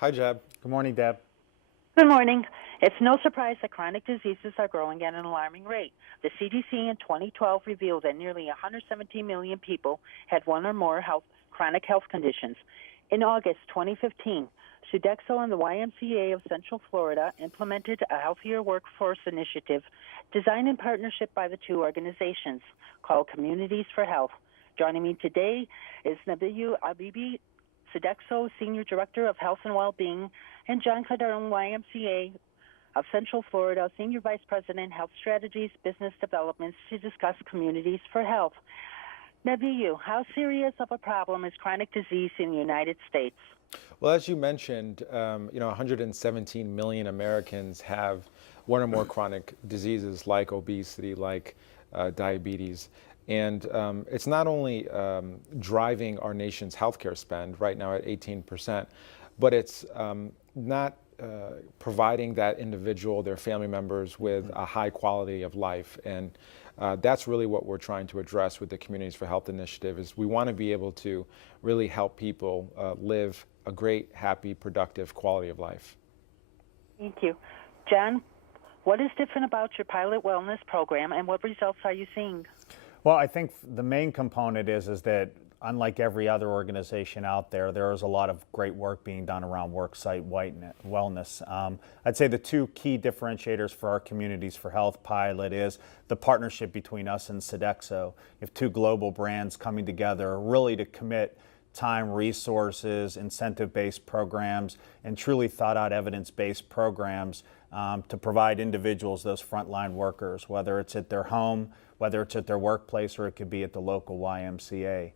Hi, Jeb. Good morning, Deb. Good morning. It's no surprise that chronic diseases are growing at an alarming rate. The CDC in 2012 revealed that nearly 117 million people had one or more chronic health conditions. In August 2015, Sodexo and the YMCA of Central Florida implemented a healthier workforce initiative designed in partnership by the two organizations called Communities for Health. Joining me today is Nebeyou Abebe, Sodexo Senior Director of Health and Wellbeing, and John Cardone, YMCA of Central Florida, Senior Vice President, Health Strategies, Business Development, to discuss Communities for Health. Nebeyou, how serious of a problem is chronic disease in the United States? Well, as you mentioned, 117 million Americans have one or more chronic diseases like obesity, like diabetes. And it's not only driving our nation's healthcare spend right now at 18%, but it's not providing that individual, their family members, with a high quality of life. And that's really what we're trying to address with the Communities for Health initiative. Is we want to be able to really help people live a great, happy, productive quality of life. Thank you. John, what is different about your pilot wellness program, and what results are you seeing? Well, I think the main component is that unlike every other organization out there, there is a lot of great work being done around worksite wellness. I'd say the two key differentiators for our Communities for Health pilot is the partnership between us and Sodexo. You have two global brands coming together really to commit time, resources, incentive-based programs, and truly thought-out evidence-based programs to provide individuals, those frontline workers, whether it's at their home, whether it's at their workplace, or it could be at the local YMCA.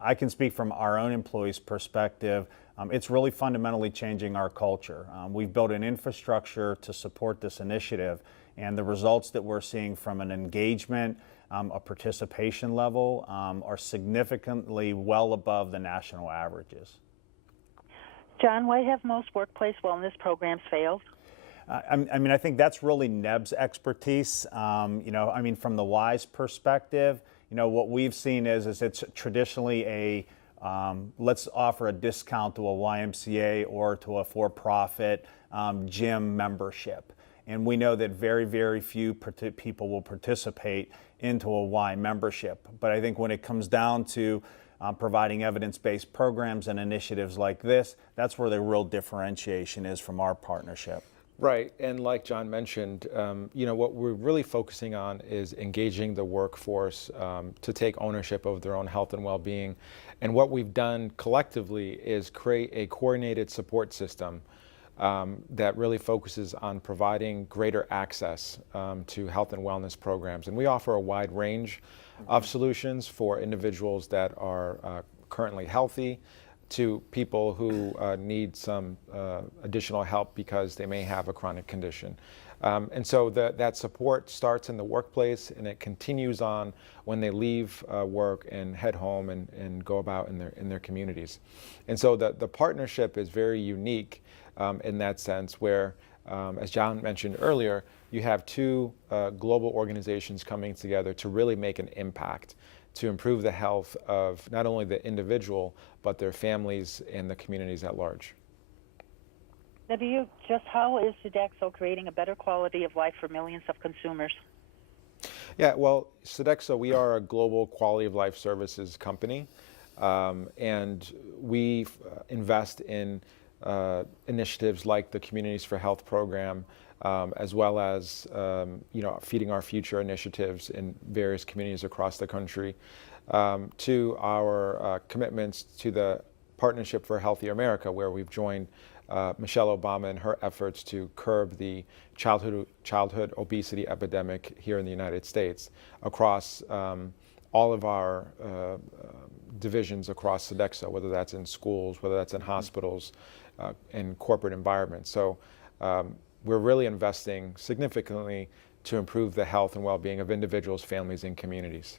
I can speak from our own employees' perspective. It's really fundamentally changing our culture. We've built an infrastructure to support this initiative, and the results that we're seeing from an engagement, a participation level, are significantly well above the national averages. John, why have most workplace wellness programs failed? I think that's really Neb's expertise. From the Y's perspective, what we've seen is it's traditionally let's offer a discount to a YMCA or to a for-profit gym membership. And we know that very, very few people will participate into a Y membership. But I think when it comes down to providing evidence-based programs and initiatives like this, that's where the real differentiation is from our partnership. Right, and like John mentioned, what we're really focusing on is engaging the workforce to take ownership of their own health and well-being. And what we've done collectively is create a coordinated support system that really focuses on providing greater access to health and wellness programs. And we offer a wide range of solutions for individuals that are currently healthy, to people who need some additional help because they may have a chronic condition. And so that support starts in the workplace, and it continues on when they leave work and head home and go about in their communities. And so the partnership is very unique in that sense, where, as John mentioned earlier, you have two global organizations coming together to really make an impact to improve the health of not only the individual, but their families and the communities at large. Nebeyou, just how is Sodexo creating a better quality of life for millions of consumers? Yeah, well, Sodexo, we are a global quality of life services company, and we invest in initiatives like the Communities for Health program, as well as Feeding Our Future initiatives in various communities across the country, to our commitments to the Partnership for a Healthier America, where we've joined Michelle Obama in her efforts to curb the childhood obesity epidemic here in the United States across all of our divisions across Sodexo, whether that's in schools, whether that's in hospitals, in corporate environments. So we're really investing significantly to improve the health and well-being of individuals, families, and communities.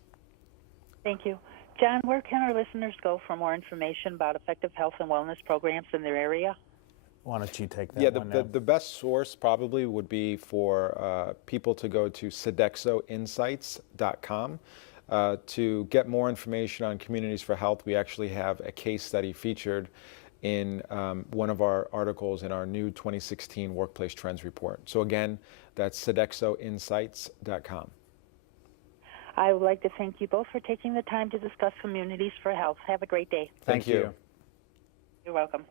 Thank you. John, where can our listeners go for more information about effective health and wellness programs in their area? Why don't you take that? Yeah, the best source probably would be for people to go to sodexoinsights.com to get more information on Communities for Health. We actually have a case study featured in one of our articles in our new 2016 Workplace Trends Report. So again, that's sodexoinsights.com. I would like to thank you both for taking the time to discuss communities for health. Have a great day. Thank you. You're welcome.